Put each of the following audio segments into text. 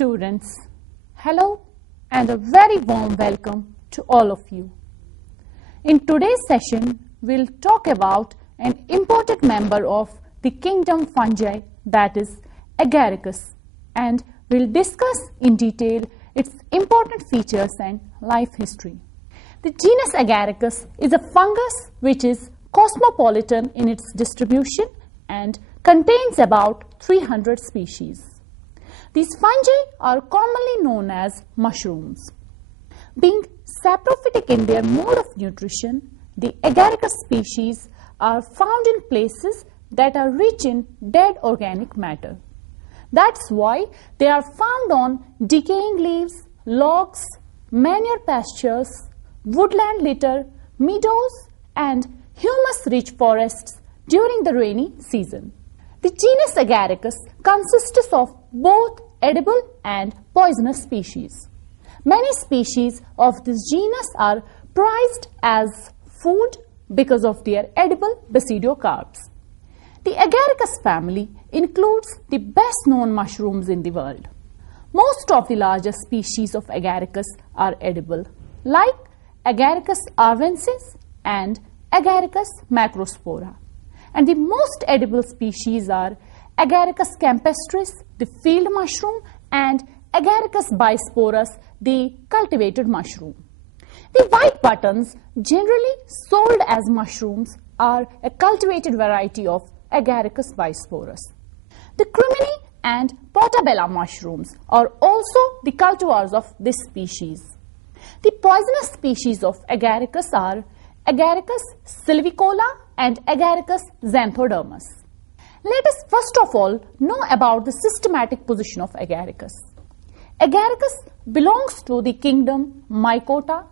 students, hello and a very warm welcome to all of you. In today's session, we'll talk about an important member of the kingdom fungi, that is Agaricus, and we'll discuss in detail its important features and life history. The genus Agaricus is a fungus which is cosmopolitan in its distribution and contains about 300 species. These fungi are commonly known as mushrooms. Being saprophytic in their mode of nutrition, the Agaricus species are found in places that are rich in dead organic matter. That's why they are found on decaying leaves, logs, manure pastures, woodland litter, meadows, and humus-rich forests during the rainy season. The genus Agaricus consists of both edible and poisonous species. Many species of this genus are prized as food because of their edible basidiocarbs. The Agaricus family includes the best-known mushrooms in the world. Most of the larger species of Agaricus are edible, like Agaricus arvensis and Agaricus macrospora. And the most edible species are Agaricus campestris, the field mushroom, and Agaricus bisporus, the cultivated mushroom. The white buttons, generally sold as mushrooms, are a cultivated variety of Agaricus bisporus. The crimini and portabella mushrooms are also the cultivars of this species. The poisonous species of Agaricus are Agaricus silvicola and Agaricus xanthodermus. Let us first of all know about the systematic position of Agaricus. Agaricus belongs to the kingdom Mycota,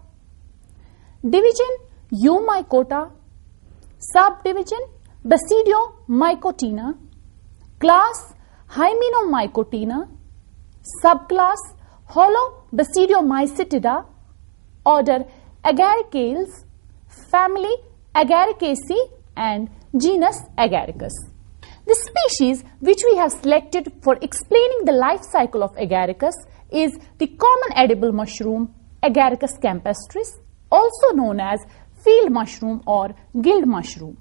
division Eumycota, subdivision Basidiomycotina, class Hymenomycotina, subclass Holobasidiomycetida, order Agaricales, family Agaricaceae, and genus Agaricus. The species which we have selected for explaining the life cycle of Agaricus is the common edible mushroom Agaricus campestris, also known as field mushroom or guild mushroom.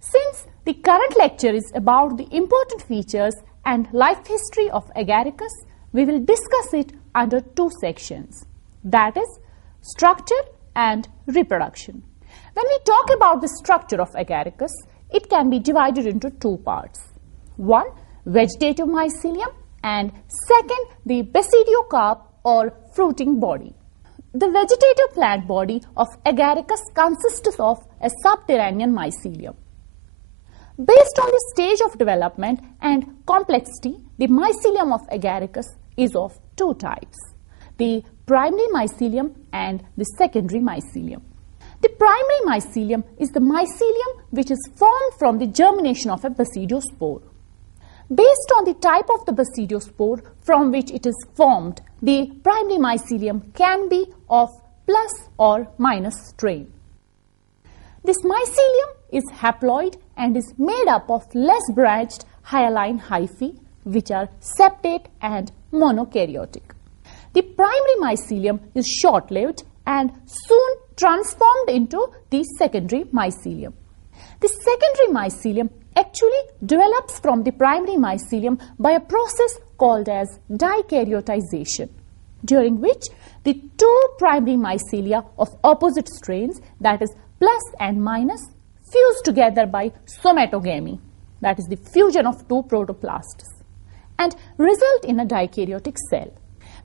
Since the current lecture is about the important features and life history of Agaricus, we will discuss it under two sections, that is, structure and reproduction. When we talk about the structure of Agaricus, it can be divided into two parts. One, vegetative mycelium, and second, the basidiocarp or fruiting body. The vegetative plant body of Agaricus consists of a subterranean mycelium. Based on the stage of development and complexity, the mycelium of Agaricus is of two types, the primary mycelium and the secondary mycelium. The primary mycelium is the mycelium which is formed from the germination of a basidiospore. Based on the type of the basidiospore from which it is formed, the primary mycelium can be of plus or minus strain. This mycelium is haploid and is made up of less branched hyaline hyphae which are septate and monokaryotic. The primary mycelium is short-lived and soon transformed into the secondary mycelium. The secondary mycelium actually develops from the primary mycelium by a process called as dikaryoticization, during which the two primary mycelia of opposite strains, that is plus and minus, fuse together by somatogamy, that is the fusion of two protoplasts, and result in a dikaryotic cell.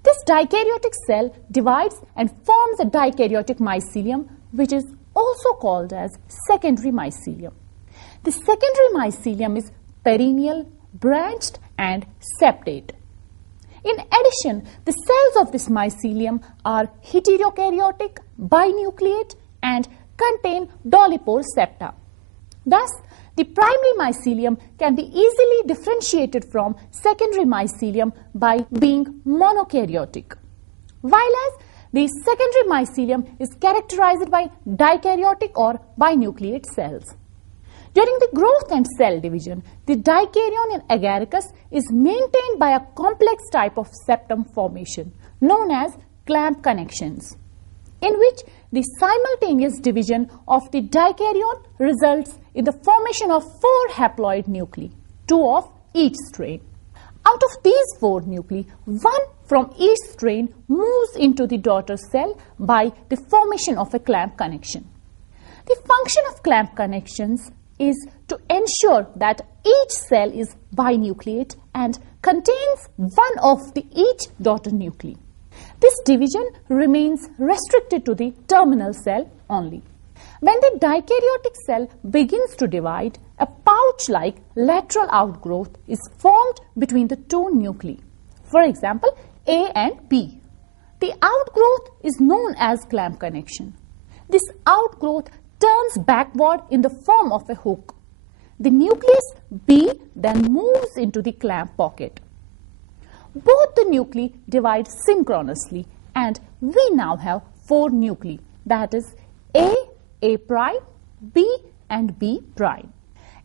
This dikaryotic cell divides and forms a dikaryotic mycelium, which is also called as secondary mycelium. The secondary mycelium is perennial, branched, and septate. In addition, the cells of this mycelium are heterokaryotic, binucleate, and contain dolipore septa. Thus, the primary mycelium can be easily differentiated from secondary mycelium by being monokaryotic, whereas the secondary mycelium is characterized by dikaryotic or binucleate cells. During the growth and cell division, the dikaryon in Agaricus is maintained by a complex type of septum formation known as clamp connections, in which the simultaneous division of the dikaryon results in the formation of 4 haploid nuclei, 2 of each strain. Out of these 4 nuclei, 1 from each strain moves into the daughter cell by the formation of a clamp connection. The function of clamp connections is to ensure that each cell is binucleate and contains 1 of each daughter nuclei. This division remains restricted to the terminal cell only. When the dikaryotic cell begins to divide, a pouch-like lateral outgrowth is formed between the 2 nuclei. For example, A and B. The outgrowth is known as clamp connection. This outgrowth turns backward in the form of a hook. The nucleus B then moves into the clamp pocket. Both the nuclei divide synchronously, and we now have 4 nuclei, that is A prime, B and B prime.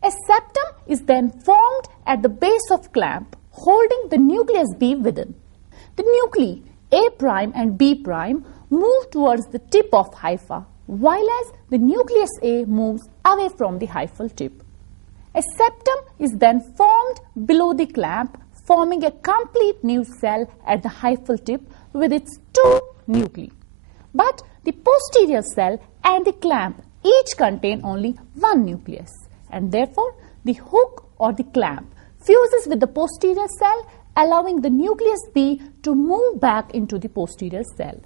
A septum is then formed at the base of clamp, holding the nucleus B within. The nuclei A prime and B prime move towards the tip of hypha, while as the nucleus A moves away from the hyphal tip. A septum is then formed below the clamp, forming a complete new cell at the hyphal tip with its 2 nuclei. But the posterior cell and the clamp each contain only 1 nucleus, and therefore the hook or the clamp fuses with the posterior cell, allowing the nucleus B to move back into the posterior cell.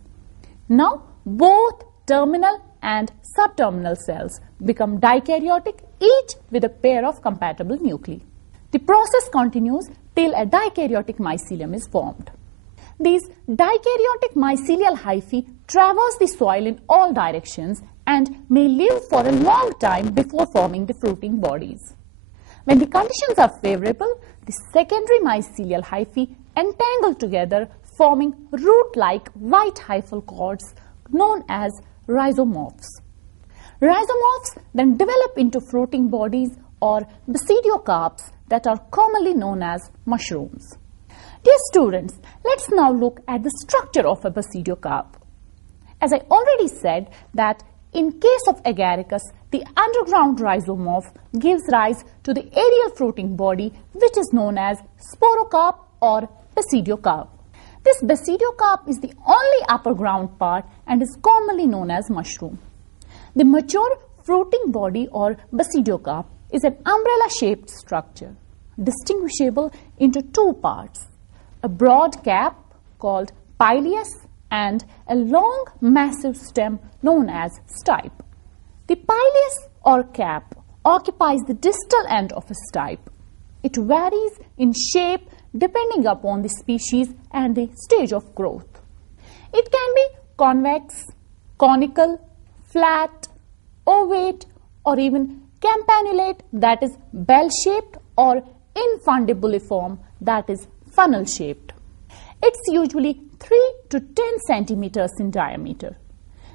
Now both terminal and subterminal cells become dikaryotic, each with a pair of compatible nuclei. The process continues till a dikaryotic mycelium is formed. These dikaryotic mycelial hyphae traverse the soil in all directions and may live for a long time before forming the fruiting bodies. When the conditions are favorable, the secondary mycelial hyphae entangle together, forming root-like white hyphal cords known as rhizomorphs. Rhizomorphs then develop into fruiting bodies or basidiocarps that are commonly known as mushrooms. Dear students, let's now look at the structure of a basidiocarp. As I already said that in case of Agaricus, the underground rhizomorph gives rise to the aerial fruiting body, which is known as sporocarp or basidiocarp. This basidiocarp is the only upper ground part and is commonly known as mushroom. The mature fruiting body or basidiocarp is an umbrella-shaped structure, distinguishable into 2 parts, a broad cap called pileus and a long massive stem known as stipe. The pileus or cap occupies the distal end of a stipe. It varies in shape depending upon the species and the stage of growth. It can be convex, conical, flat, ovate, or even campanulate, that is bell-shaped, or infundibuliform, that is funnel-shaped. It's usually 3 to 10 centimeters in diameter.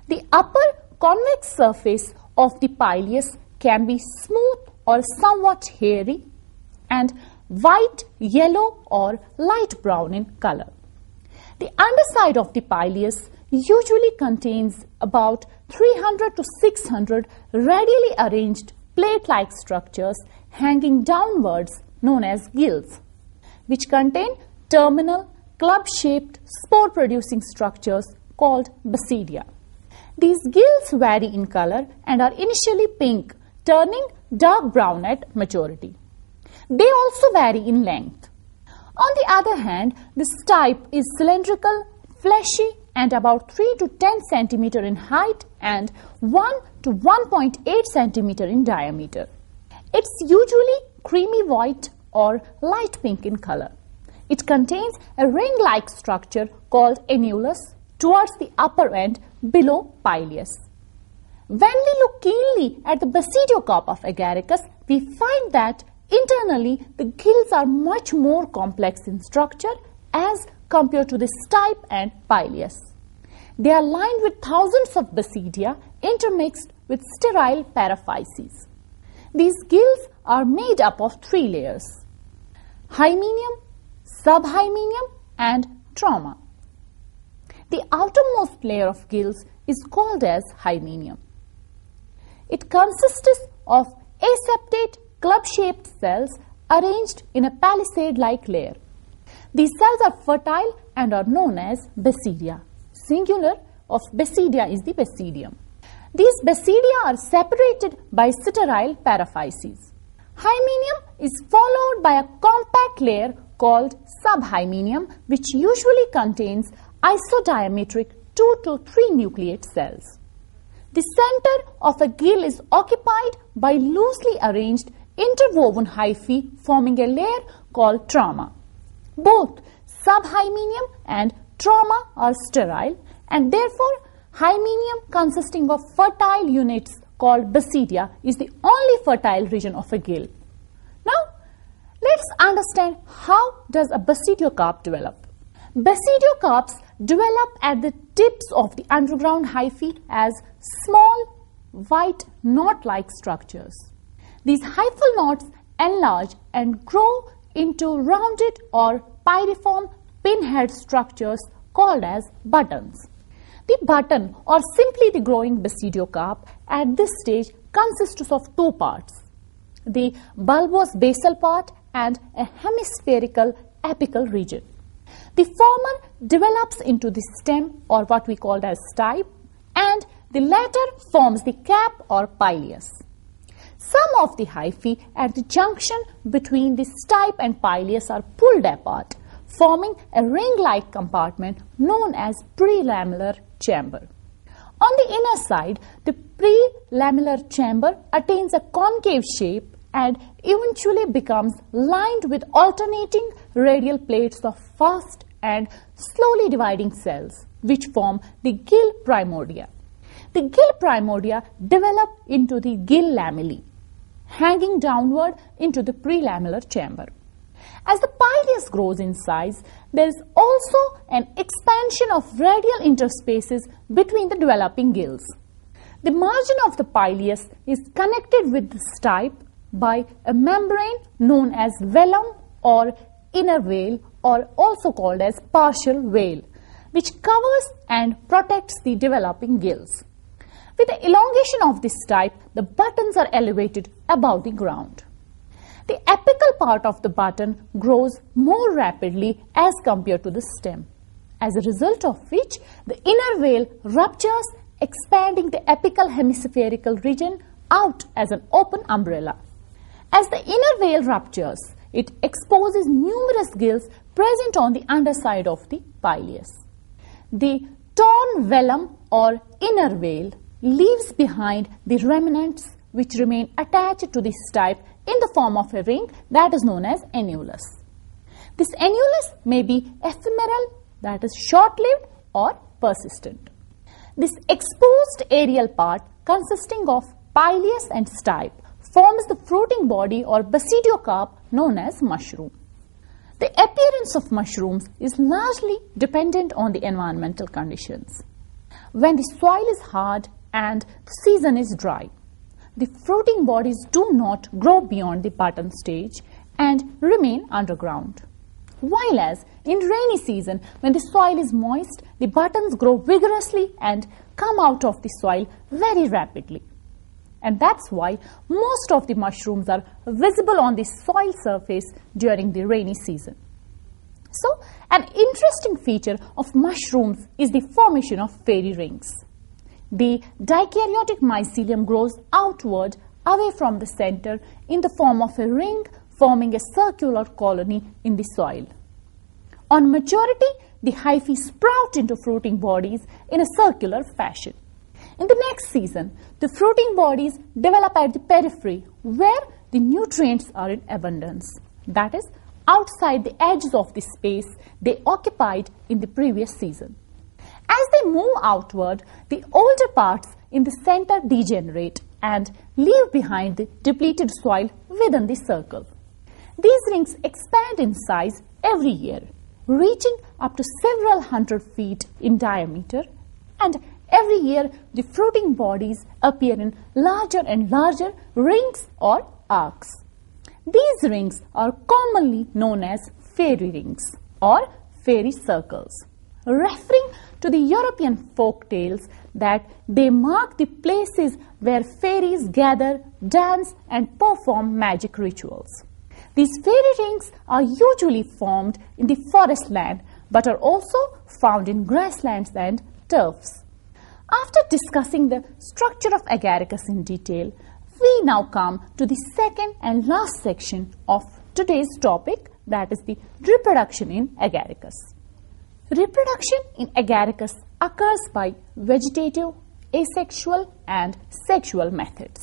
The upper convex surface of the pileus can be smooth or somewhat hairy and white, yellow, or light brown in color. The underside of the pileus usually contains about 300 to 600 radially arranged plate-like structures hanging downwards known as gills, which contain terminal, club-shaped, spore-producing structures called basidia. These gills vary in color and are initially pink, turning dark brown at maturity. They also vary in length. On the other hand, the stipe is cylindrical, fleshy, and about 3 to 10 centimeter in height and 1 to 1.8 centimeter in diameter. It's usually creamy white or light pink in color. It contains a ring-like structure called annulus towards the upper end below pileus. When we look keenly at the basidiocarp of Agaricus, we find that internally the gills are much more complex in structure as compared to the stipe and pileus. They are lined with thousands of basidia intermixed with sterile paraphyses. These gills are made up of 3 layers: hymenium, subhymenium, and trauma. The outermost layer of gills is called as hymenium. It consists of aseptate club-shaped cells arranged in a palisade-like layer. These cells are fertile and are known as basidia. Singular of basidia is the basidium. These basidia are separated by sterile paraphyses. Hymenium is followed by a compact layer called subhymenium, which usually contains isodiametric 2 to 3 nucleate cells. The center of a gill is occupied by loosely arranged interwoven hyphae forming a layer called trauma. Both subhymenium and trauma are sterile, and therefore hymenium consisting of fertile units called basidia is the only fertile region of a gill. Now, let's understand how does a basidiocarp develop. Basidiocarps develop at the tips of the underground hyphae as small, white, knot-like structures. These hyphal knots enlarge and grow into rounded or pyriform pinhead structures called as buttons. The button, or simply the growing basidiocarp, at this stage consists of 2 parts: the bulbous basal part and a hemispherical apical region. The former develops into the stem, or what we call as stipe, and the latter forms the cap or pileus. Some of the hyphae at the junction between the stipe and pileus are pulled apart, forming a ring-like compartment known as prelamellar chamber. On the inner side, the prelamellar chamber attains a concave shape and eventually becomes lined with alternating radial plates of fast and slowly dividing cells, which form the gill primordia. The gill primordia develop into the gill lamellae, hanging downward into the prelamellar chamber. As the pileus grows in size, there is also an expansion of radial interspaces between the developing gills. The margin of the pileus is connected with the stipe by a membrane known as velum or inner veil, or also called as partial veil, which covers and protects the developing gills. With the elongation of this stipe, the buttons are elevated above the ground. The apical part of the button grows more rapidly as compared to the stem, as a result of which the inner veil ruptures, expanding the apical hemispherical region out as an open umbrella. As the inner veil ruptures, it exposes numerous gills present on the underside of the pileus. The torn velum or inner veil leaves behind the remnants which remain attached to the stipe in the form of a ring that is known as annulus. This annulus may be ephemeral, that is short-lived, or persistent. This exposed aerial part consisting of pileus and stipe forms the fruiting body or basidiocarp known as mushroom. The appearance of mushrooms is largely dependent on the environmental conditions. When the soil is hard and the season is dry, the fruiting bodies do not grow beyond the button stage and remain underground. While as in rainy season, when the soil is moist, the buttons grow vigorously and come out of the soil very rapidly. And that's why most of the mushrooms are visible on the soil surface during the rainy season. So, an interesting feature of mushrooms is the formation of fairy rings. The dikaryotic mycelium grows outward away from the center in the form of a ring, forming a circular colony in the soil. On maturity, the hyphae sprout into fruiting bodies in a circular fashion. In the next season, the fruiting bodies develop at the periphery where the nutrients are in abundance, that is, outside the edges of the space they occupied in the previous season. As they move outward, the older parts in the center degenerate and leave behind the depleted soil within the circle. These rings expand in size every year, reaching up to several hundred feet in diameter, and Every year, the fruiting bodies appear in larger and larger rings or arcs. These rings are commonly known as fairy rings or fairy circles, referring to the European folk tales that they mark the places where fairies gather, dance, and perform magic rituals. These fairy rings are usually formed in the forest land but are also found in grasslands and turfs. After discussing the structure of Agaricus in detail, we now come to the second and last section of today's topic, that is the reproduction in Agaricus. Reproduction in Agaricus occurs by vegetative, asexual, and sexual methods.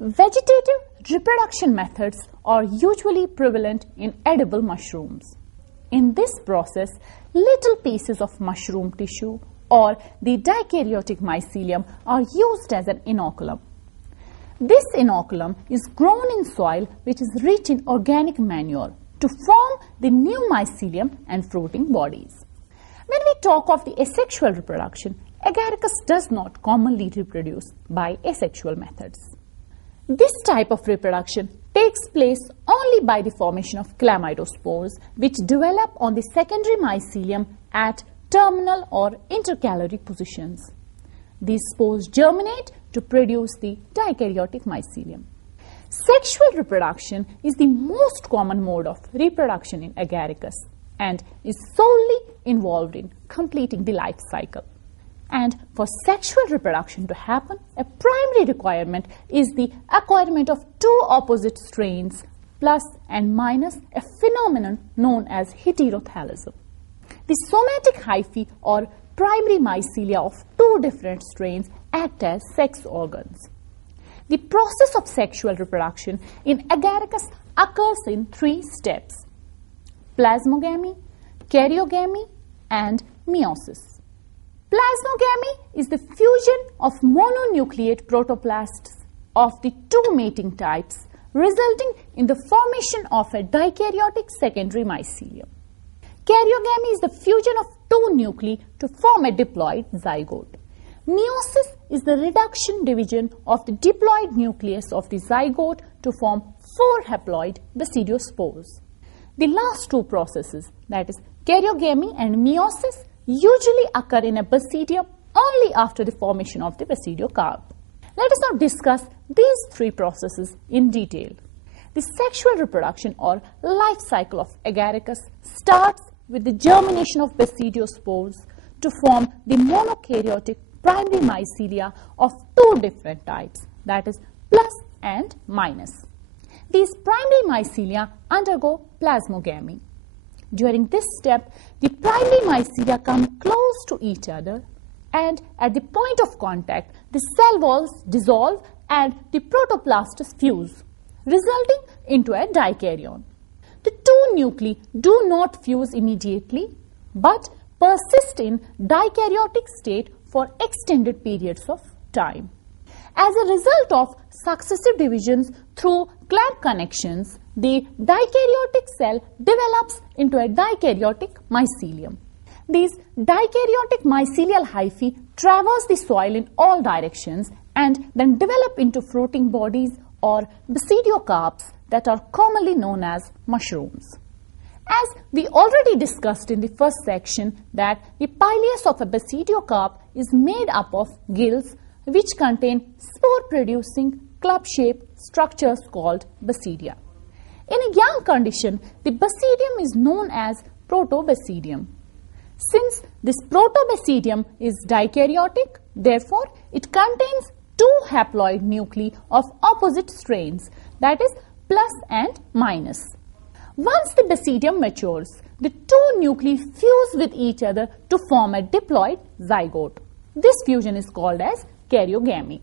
Vegetative reproduction methods are usually prevalent in edible mushrooms. In this process, little pieces of mushroom tissue or the dikaryotic mycelium are used as an inoculum. This inoculum is grown in soil which is rich in organic manure to form the new mycelium and fruiting bodies. When we talk of the asexual reproduction, Agaricus does not commonly reproduce by asexual methods. This type of reproduction takes place only by the formation of chlamydospores, which develop on the secondary mycelium at terminal or intercalary positions. These spores germinate to produce the dikaryotic mycelium. Sexual reproduction is the most common mode of reproduction in Agaricus and is solely involved in completing the life cycle. And for sexual reproduction to happen, a primary requirement is the acquirement of two opposite strains, plus and minus, a phenomenon known as heterothallism. The somatic hyphae or primary mycelia of two different strains act as sex organs. The process of sexual reproduction in Agaricus occurs in three steps: plasmogamy, karyogamy, and meiosis. Plasmogamy is the fusion of mononucleate protoplasts of the two mating types, resulting in the formation of a dikaryotic secondary mycelium. Karyogamy is the fusion of two nuclei to form a diploid zygote. Meiosis is the reduction division of the diploid nucleus of the zygote to form four haploid basidiospores. The last two processes, that is karyogamy and meiosis, usually occur in a basidium only after the formation of the basidiocarp. Let us now discuss these three processes in detail. The sexual reproduction or life cycle of Agaricus starts with the germination of basidiospores to form the monokaryotic primary mycelia of two different types, that is plus and minus. These primary mycelia undergo plasmogamy. During this step, the primary mycelia come close to each other, and at the point of contact, the cell walls dissolve and the protoplastes fuse, resulting into a dikaryon. The two nuclei do not fuse immediately, but persist in dikaryotic state for extended periods of time. As a result of successive divisions through clamp connections, the dikaryotic cell develops into a dikaryotic mycelium. These dikaryotic mycelial hyphae traverse the soil in all directions and then develop into fruiting bodies or basidiocarps that are commonly known as mushrooms. As we already discussed in the first section, that the pileus of a basidiocarp is made up of gills which contain spore-producing club-shaped structures called basidia. In a young condition, the basidium is known as protobasidium. Since this protobasidium is dikaryotic, therefore it contains two haploid nuclei of opposite strains, that is plus and minus. Once the basidium matures, the two nuclei fuse with each other to form a diploid zygote. This fusion is called as karyogamy.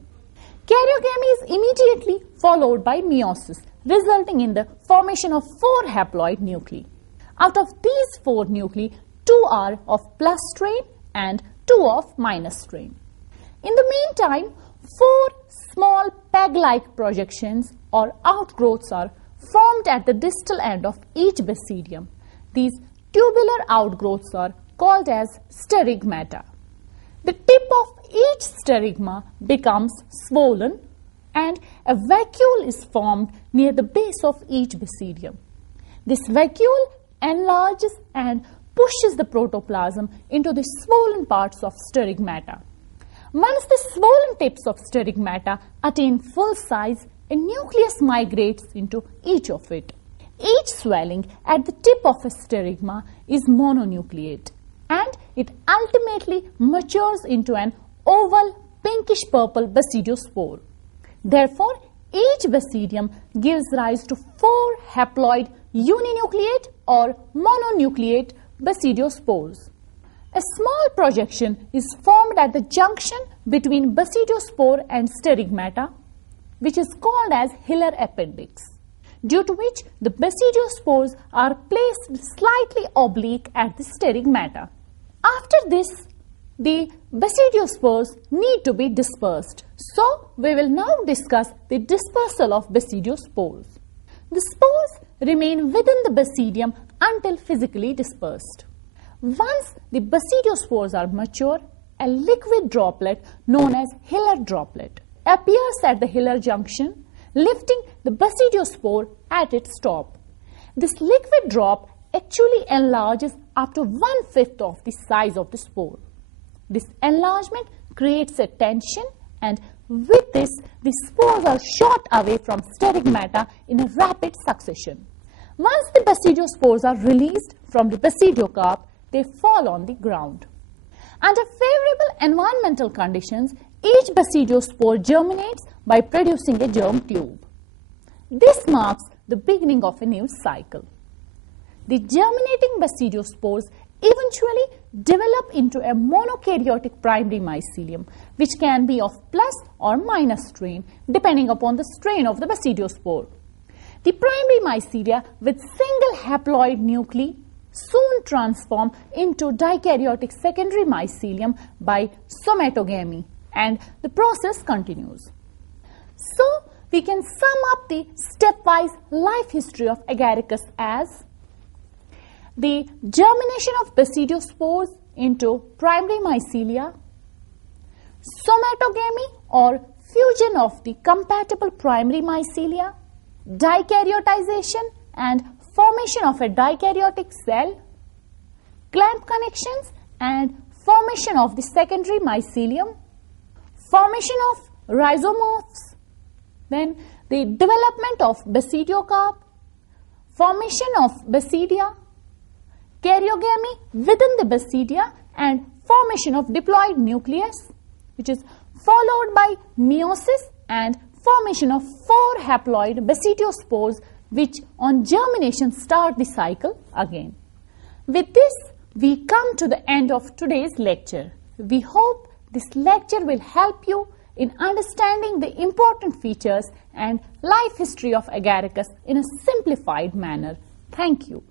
Karyogamy is immediately followed by meiosis, resulting in the formation of four haploid nuclei. Out of these four nuclei, two are of plus strain and two of minus strain. In the meantime, four small peg-like projections or outgrowths are formed at the distal end of each basidium. These tubular outgrowths are called as sterigmata. The tip of each sterigma becomes swollen and a vacuole is formed near the base of each basidium. This vacuole enlarges and pushes the protoplasm into the swollen parts of sterigmata. Once the swollen tips of sterigmata attain full size, a nucleus migrates into each of it. Each swelling at the tip of a sterigma is mononucleate, and it ultimately matures into an oval pinkish-purple basidiospore. Therefore, each basidium gives rise to 4 haploid uninucleate or mononucleate basidiospores. A small projection is formed at the junction between basidiospore and sterigmata, which is called as hilar appendix, due to which the basidiospores are placed slightly oblique at the sterigmata. After this, the basidiospores need to be dispersed. So, we will now discuss the dispersal of basidiospores. The spores remain within the basidium until physically dispersed. Once the basidiospores are mature, a liquid droplet known as hilar droplet appears at the hilar junction, lifting the basidiospore at its top. This liquid drop actually enlarges up to 1/5 of the size of the spore. This enlargement creates a tension, and with this, the spores are shot away from sterigmata in a rapid succession. Once the basidiospores are released from the basidiocarp, they fall on the ground. Under favorable environmental conditions, each basidiospore germinates by producing a germ tube. This marks the beginning of a new cycle. The germinating basidiospores eventually develop into a monokaryotic primary mycelium, which can be of plus or minus strain depending upon the strain of the basidiospore. The primary mycelia with single haploid nuclei soon transform into dikaryotic secondary mycelium by somatogamy, and the process continues. So, we can sum up the stepwise life history of Agaricus as the germination of basidiospores into primary mycelia, somatogamy or fusion of the compatible primary mycelia, dikaryoticization and formation of a dikaryotic cell, clamp connections and formation of the secondary mycelium, formation of rhizomorphs, then the development of basidiocarp, formation of basidia, karyogamy within the basidia, and formation of diploid nucleus, which is followed by meiosis and formation of 4 haploid basidiospores, which on germination start the cycle again. With this, we come to the end of today's lecture. We hope this lecture will help you in understanding the important features and life history of Agaricus in a simplified manner. Thank you.